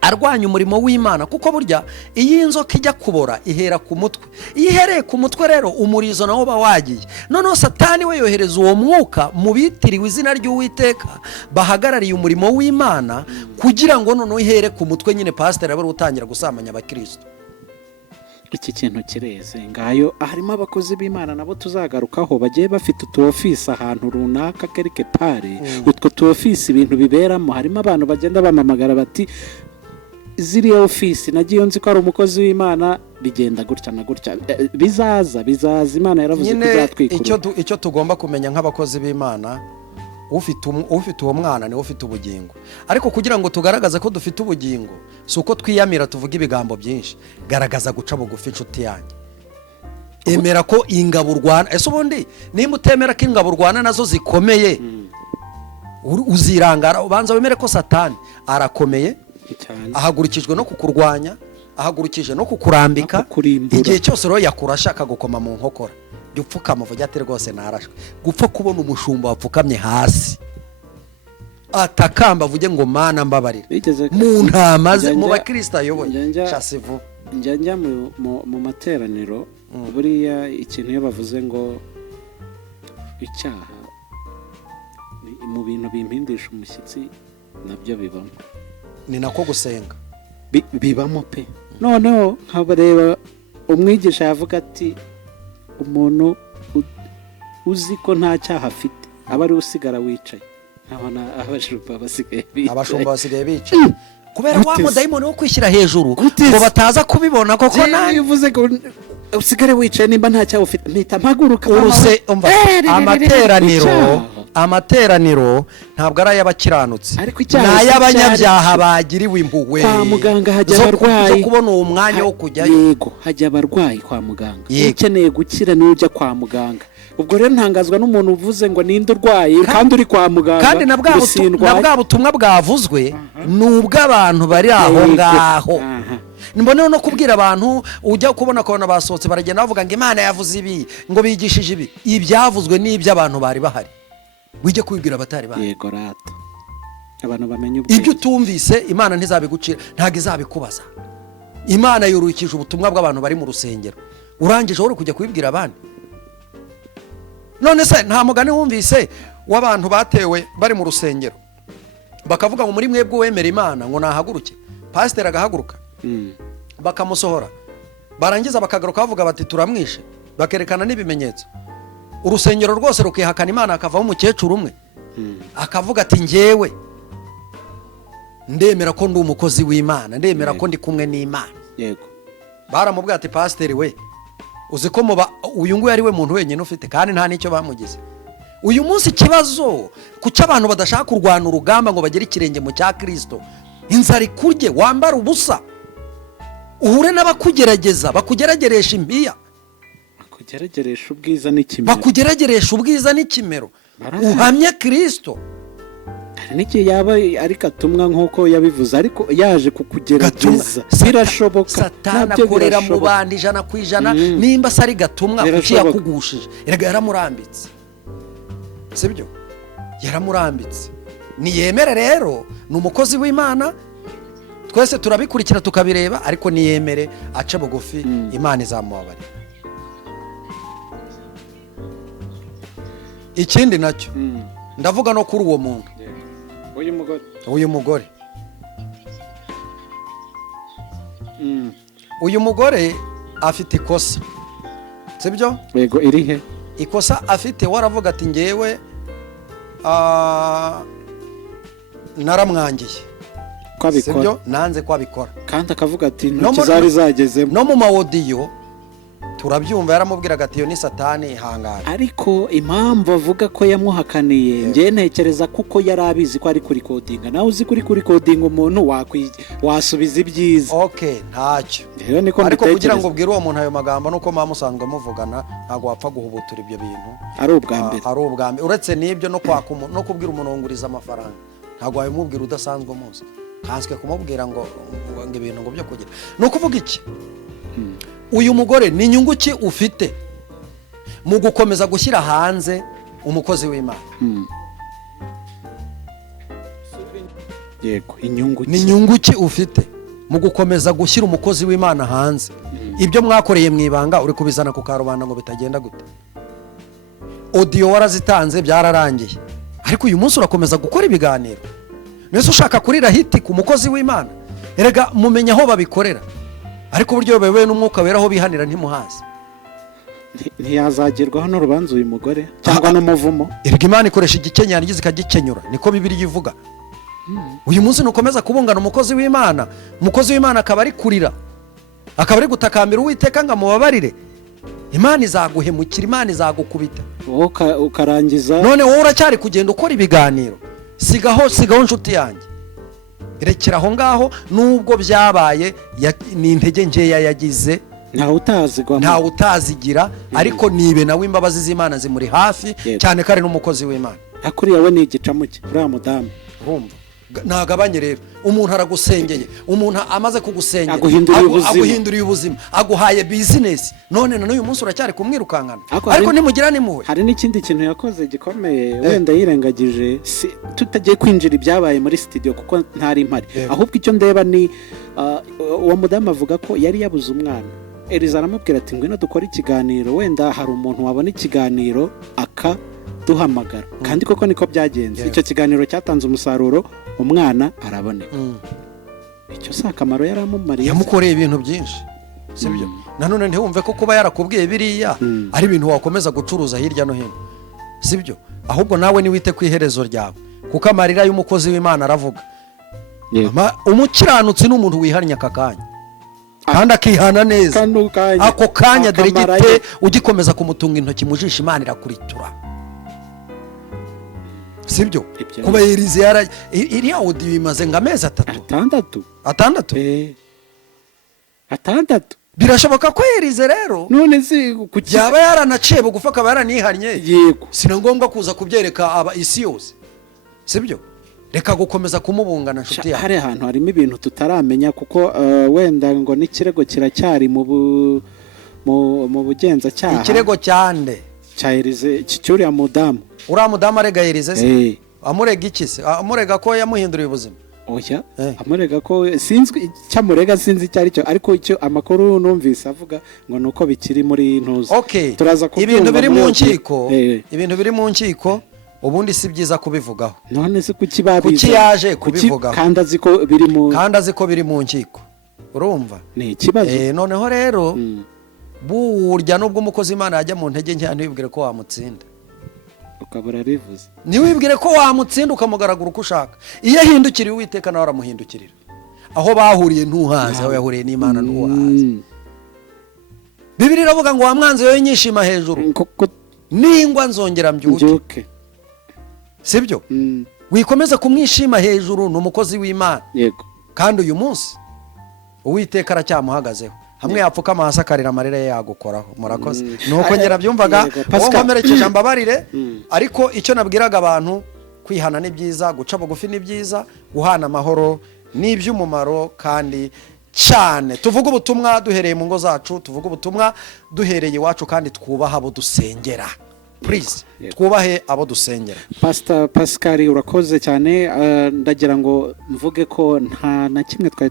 arwanya umurimo w'Imana. Kuko burya iyo inzoka ijya kubora ihera ku mutwe, iyo ihereye ku mutwe rero umurizo nawo uba wagiye. Noneho Satani we yohereza uwo mwuka mu bitiriwe izina ry'Uwiteka bahagarariye umurimo w'Imana, kugira ngo noneho ihere ku mutwe nyine pasiteri abe utangira gusambanya abakristo. iki kintu kireze ngayo harimo abakozi b'Imana nabo tuzagarukaho bagiye bafite utu office ahantu runaka quelque part utwo tu office ibintu biberamo harimo abantu bagenda bamamagara bati ziriya office nagiye nzi ko ari umukozi w'Imana bigenda gutya na gutya bizaza Imana yaravuze ko izatwikura icyo tugomba kumenya nk'abakozi b'Imana ufite uwo mwana ni ufite ubugingo ariko kugira ngo tugaragaze ko dufite ubugingo si uko twiyamira tuvuga ibigambo byinshi garagaza guca bugufi inshuti yanjye emera ko ingabo urwana ese ubundi nimba utemera ko ingabo urwana nazo zikomeye uzirangara ubanza wemere ko Satani arakomeye ahagurukijwe no kukurwanya ahagurukije no kukurambika igihe cyose rero yakurasha akagukoma mu nkokora upfukama vuga ati rwose narashwe gupfa kubona umushumba wapfukamye hasi atakamba vuge ngo mana mbabarira mu ntamaze mu bakristo ayoboye chasivu njya mu materaniro buriya ikintu iyo bavuze ngo icyaha mu bintu bimpindisha umushyitsi nabyo bibamo ni nako gusenga bibamo pe noneho nkabareba umwigisha yavuga ati umuntu uzi ko nta cyaha afite aba ari usigara wicaye nkabona abashumba basigaye bicaye kubera wa mudayimoni wo kwishyira hejuru ngo bataza kubibona koko nawe uvuze ko usigare wicaye nimba nta cyaha ufite mpita mpaguruka amateraniro ntabwo ari ay'abakiranutsi ni ay'abanyabyaha bagiriwe impuhwe kwa muganga hajya abarwayi zo kubona uwo mwanya wo kujyayo yego hajya abarwayi kwa muganga ukeneye gukira niwe ujya kwa muganga ubwo rero ntangazwa n'umuntu uvuze ngo ninde urwaye kandi uri kwa muganga kandi na bwa butumwa bwavuzwe ni ubw'abantu bari aho ngaho mbone no kubwira abantu ujya kubona ko basohotse baragenda bavuga ngo Imana yavuze ibi ngo bigishije ibi ibyavuzwe n'iby'abantu bari bahari wijye kubibwira abatari bahari yego rato abantu bamenye ibyo utumvise Imana ntizabigucira ntago izabikubaza Imana yorukije ubutumwa bw'abantu bari mu rusengero urangije uri kujya kubibwira abandi none se nta mugani wumvise w'abantu batewe bari mu rusengero bakavuga ngo muri mwebwe wemera Imana ngo nahaguruke pastor agahaguruka bakamusohora barangiza bakagaruka bavuga bati turamwishe bakerekana n'ibimenyetso urusengero rwose rukihakana Imana akavaho umukecuru umwe akavuga ati njyewe ndemera ko ndi umukozi w'Imana ndemera ko ndi kumwe n'Imana yego baramubwira ati pastor we uzi ko uyu nguyu ari we muntu wenyine ufite kandi nta n'icyo bamugize uyu munsi ikibazo kuki abantu badashaka kurwana urugamba ngo bagere ikirenge mu cya Kristo inzara ikurye wambara ubusa uhure n'abakugerageza bakugerageresha impiya bakugerageresha ubwiza n'ikimero uhamye Kristo niki yaba ari katumwa nkuko yabivuze ariko yaje kukugerageza birashoboka Satana akorera mu bandi 100% nimba sari gatumwa kuki yakugushije erega yaramurambitse sibyo yaramurambitse niyemere rero ni umukozi w'Imana twese turabikurikira tukabireba ariko niyemere aca bugufi Imana izamubabarira ikindi nacyo ndavuga no kuri uwo muntu uyu mugore uyu mugore afite ikosa sibyo yego irihe ikosa afite waravuga ati ngewe naramwangiye sibyo nanze ko abikora kandi akavuga ati intoki zari zagezemo no mu mawodiyo turabyumva yaramubwiraga ati yo ni Satani ihangara ariko impamvu avuga ko yamuhakaniye ngiye ntekereza kuko yari abizi ko ari kuri codinga nawe uzi kuri codinga umuntu wasubiza ibyiza ntacyo ariko kugira ngo ubwire uwo muntu ayo magambo nuko musanzwe muvugana ntago wapfa guhubutura ibyo bintu ari ubwa mbere uretse n'ibyo no kubwira umuntu nguriza amafaranga ntago wabimubwira udasanzwe muzi kanswe kumubwira ngo ibintu ngo byo kugira no kuvuga iki uyu mugore ni inyungu ki ufite mu gukomeza gushyira hanze umukozi w'Imana yego inyungu ni inyungu ki ufite mu gukomeza gushyira umukozi w'Imana hanze ibyo mwakoreye mu ibanga uri kubizana ku karubanda ngo bitagenda gute audio warazitanze byararangiye ariko uyu munsi urakomeza gukora ibiganiro nese ushaka kurira hiti ku mukozi w'Imana erega mumenya aho babikorera ariko uburyo bayobowe n'umwuka wera aho bihanira ntimuhazi. ntiyazagerwaho n'urubanza uyu mugore cyangwa n'umuvumo. Erega Imana ikoresha igikenyera yarangiza ikagikenyura, niko Bibiliya ivuga. Uyu munsi nukomeza kubungana umukozi w'Imana, umukozi w'Imana akaba ari kurira, akaba ari gutakambira Uwiteka ngo amubabarire, Imana izaguhemukira, Imana izagukubita, ukarangiza. none wowe uracyari kugenda ukora ibiganiro. Sigaho nshuti yanjye, rekera aho ngaho. Nubwo byabaye ni intege nkeya yagize, ntawe utazigira, ariko nibe nawe imbabazi z'Imana zimuri hafi cyane, kare n'umukozi w'Imana. Akuriya we ni igicamuke uriya mudamu. Urumva ntagabanye rero, umuntu aragusengeye, umuntu amaze kugusengera aguhinduriye ubuzima, aguhaye business, none na n'uyu munsi uracyari kumwirukankana. Ariko nimugira nimuwe. Hari n'ikindi kintu yakoze gikomeye, wenda yirengagije, tutagiye kwinjira ibyabaye muri studio kuko ntari impari, ahubwo icyo ndeba ni uwo mudamu avuga ko yari yabuze umwana. Eliza aramubwira ati ngwino dukora ikiganiro, wenda hari umuntu wabona ikiganiro akaduhamagara, kandi koko niko byagenze. Icyo kiganiro cyatanze umusaruro, umwana araboneka. Icyo si akamaro yari amumariye, yamukoreye ibintu byinshi, sibyo? Nanone ntiwumve ko kuba yarakubwiye biriya ari ibintu wakomeza gucuruza hirya no hino, sibyo? Ahubwo nawe niwite ku iherezo ryawe, kuko amarira y'umukozi w'Imana aravuga. Umukiranutsi ni umuntu wihannye aka kanya, kandi akihana neza ako kanya, deregite ugikomeza kumutunga intoki mu jisho, Imana irakuritura, sibyo? Kuba Eliza iriya audio imaze ng'amezi atandatu. Birashoboka ko Eliza rero none si yaba yaranaciye bugufi, akaba yaranihannye. Yego, sina ngombwa kuza kubyereka isi yose, sibyo? Reka gukomeza kumubungana nshuti yawe. Hari ahantu harimo ibintu tutaramenya, kuko wenda ngo n'ikirego kiracyari mu bugenzacyaha. Ikirego cyande cya Eliza cyuriya mudamu. Uriya mudamu arega Eliza se? Amurega iki se? Amurega ko yamuhinduriye ubuzima? Oya, amurega ko sinzi cyamurega, sinzi icyo ari cyo, ariko icyo amakuru numvise avuga ngo nuko bikiri muri ntuzo. Okay, ibintu biri mu nkiko, ibintu biri mu nkiko, ubundi si byiza kubivugaho. None se kuki babiza? Kuki yaje kubivugaho? Kandi azi ko biri mu nkiko. Urumva? Ni ikibazo. Noneho rero burya nubwo umukozi w'Imana yajya mu ntege nke, ntiwibwire ko wamutsinda. Ukabura rivuze. Ntiwibwire ko wamutsinda ukamugaragura uko ushaka. Iyo ahindukiriye Uwiteka nawe aramuhindukirira. Aho bahuriye ntuhazi, aho yahuriye n'Imana ntuhazi. Bibiliya iravuga ngo wamwanze yoye nyishima hejuru, ningwa nzongera mbyuke. Sibyo? Wikomeza kumwishima hejuru, n'umukozi w'Imana. Yego. Kandi uyu munsi Uwiteka aracyamuhagazeho, hamwe yapfukama hasi akarira amarira ye yagukoraho. Murakoze. Nuko ngera byumvaga wowe nkomerekeje ambabarire, ariko icyo nabwiraga abantu, kwihana ni byiza, guca bugufi ni byiza, guhana amahoro ni iby'umumaro kandi cyane. Tuvuga ubutumwa duhereye mu ngo zacu, tuvuga ubutumwa duhereye iwacu, kandi twubaha abo dusengera. Please, twubahe abo dusengera. Pastor Pascal, urakoze cyane. Ndagira ngo mvuge ko nta na kimwe twari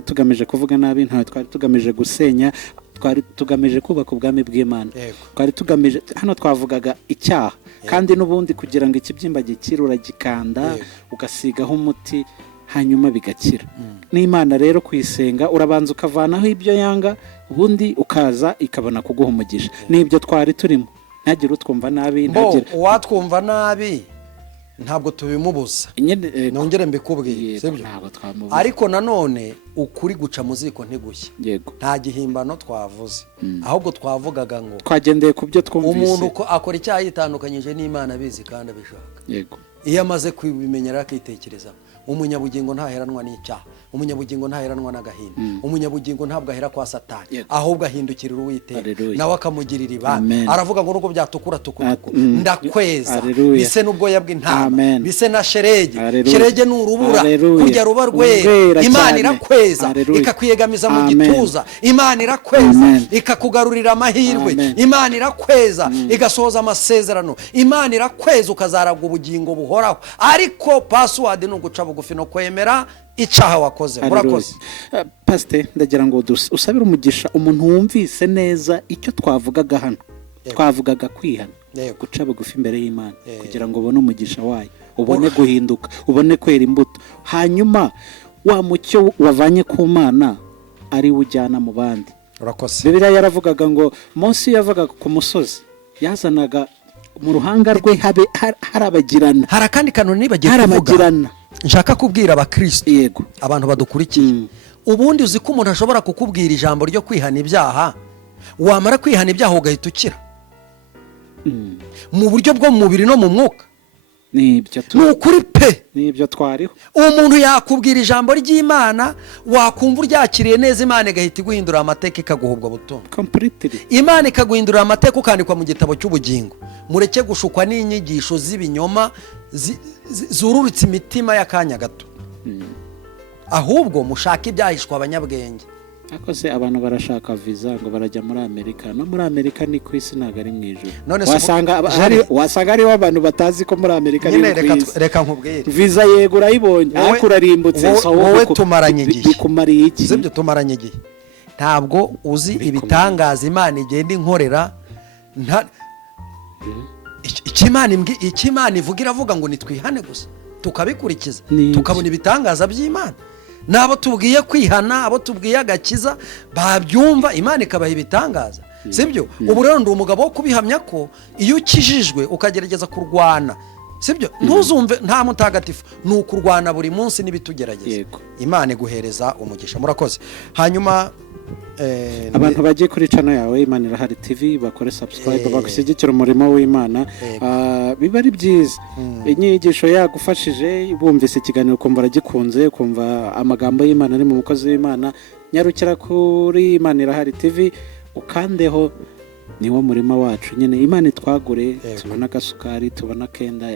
tugamije kuvuga nabi, nta twari tugamije gusenya, twari tugamije kubaka ubwami bw'Imana. Twari tugamije, hano twavugaga icyaha, kandi n'ubundi kugira ngo ikibyimba gikire uragikanda, ugasigaho umuti, hanyuma bigakira. N'Imana rero kuyisenga, urabanza ukavanaho ibyo yanga, ubundi ukaza ikabona kuguha umugisha. N'ibyo twari turimo. Ntagire utwumva nabi, uwatwumva nabi ntabwo tubimubuza, nongere mbikubwiye, sibyo? Ariko nanone ukuri guca mu ziko ntigushye. Yego. Nta gihimbano twavuze, ahubwo twavugaga ngo twagendeye ku byo twumvise. Umuntu ko akora icyaha yitandukanyije n'Imana abizi kandi abishaka. Yego. Iyo amaze kubimenyera akitekereza, umunyabugingo ntaheranwa n'icyaha, umunyabugingo ntaheranwa n'agahinda, umunyabugingo ntabwo ahera kwa Satani, ahubwo ahindukirira Uwiteka, nawe akamugirira ibanga. Aravuga ngo nubwo byatukura tukutuku, ndakweza, bise n'ubwoya bw'intama, bise na sherege ni urubura, kurya ruba rwera. Imana irakweza ikakwiyegamiza mu gituza, Imana irakweza ikakugarurira amahirwe, Imana irakweza igasohoza amasezerano, Imana irakweza ukazaragwa ubugingo buhoraho. Ariko password ni uguca bugufi no kwemera icyaha wakoze. Murakoze. Pastor, ndagira ngo usabire umugisha umuntu wumvise neza icyo twavugaga hano. Twavugaga kwihana, guca bugufi imbere y'Imana, kugira ngo ubone umugisha wayo, ubone guhinduka, ubone kwera imbuto, hanyuma wa mucyo wavanye ku Mana ari we ujyana mu bandi. urakoze. Bibiliya yaravugaga ngo Mose yavaga ku musozi yazanaga mu ruhanga rwe harabagirana. hari akandi kantu nibagiye kuvuga nshaka kubwira abakristo, yego, abantu badukurikiye. ubundi uzi ko umuntu ashobora kukubwira ijambo ryo kwihana ibyaha, wamara kwihana ibyaha ugahita ukira mu buryo bwo mu mubiri no mu mwuka. ni ukuri pe, nibyo twariho. umuntu yakubwira ijambo ry'Imana, wakumva uryakiriye neza, Imana igahita iguhindura amateka, ikaguha ubwo butumwa. Imana ikaguhindura amateka, ukandikwa mu gitabo cy'ubugingo. Mureke gushukwa n'inyigisho z'ibinyoma zururutse imitima y'akanya gato, ahubwo mushake ibyahishwa abanyabwenge. Ako se abantu barashaka visa ngo barajya muri Amerika. No muri Amerika ni ku isi, ntago ari mu ijuru. Wasanga hariho abantu batazi ko muri Amerika ni ku isi. Reka nkubwire, visa yego urayibonye ariko urarimbutse. Wowe tumaranye igihe, bikumariye iki? Sibyo, tumaranye igihe. Ntabwo uzi ibitangaza Imana igenda inkorera. Ikimana ivuga iravuga ngo nitwihane gusa tukabikurikiza, tukabona ibitangaza by'Imana. Nabo tubwiye kwihana, abo tubwiye agakiza babyumva, Imana ikabaha ibitangaza. Sibyo? Ubu rero ndi umugabo wo kubihamya ko iyo ukijijwe ukagerageza kurwana, sibyo, ntuzumve nta mutagatifu, ni ukurwana buri munsi n'ibitugerageza. Imana iguhereza umugisha. Murakoze. Hanyuma abantu bagiye kuri channel yawe Imana Irahari TV bakore subscribe, bagushyigikira umurimo w'Imana, biba ari byiza. Inyigisho yagufashije, bumvise ikiganiro kumva aragikunze, kumva amagambo y'Imana ari mu mukozi w'Imana, nyarukira kuri Imana Irahari TV ukandeho. Niwo murima wacu nyine, Imana itwagure, tubona agasukari, tubona kenda,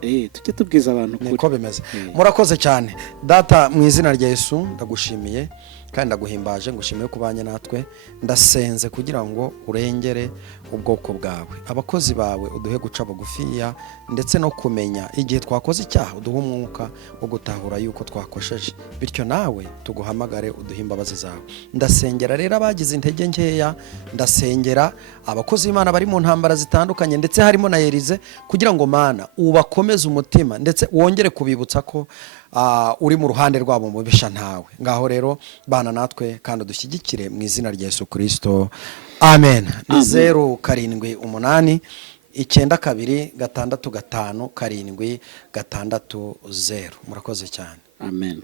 tujye tubwiza abantu kuri niko bimeze. Murakoze cyane data, mu izina rya Yesu ndagushimiye kandi ndaguhimbaje, ngushimiye kubanye natwe. Ndasenze kugira ngo urengere ubwoko bwawe, abakozi bawe uduhe guca bugufiya ndetse no kumenya igihe twakoze icyaha, uduhe umwuka wo gutahura yuko twakosheje, bityo nawe tuguhamagare uduhe imbabazi zawe. Ndasengera rero abagize intege nkeya, ndasengera abakozi b'Imana bari mu ntambara zitandukanye ndetse harimo na Elize, kugira ngo Mana ubakomeze umutima ndetse wongere kubibutsa ko uri mu ruhande rwabo mubisha ntawe. Ngaho rero bana natwe kandi dushyigikire mu izina rya Yesu Kristo, amen. Ni 078 92 665 760. Murakoze cyane, amen.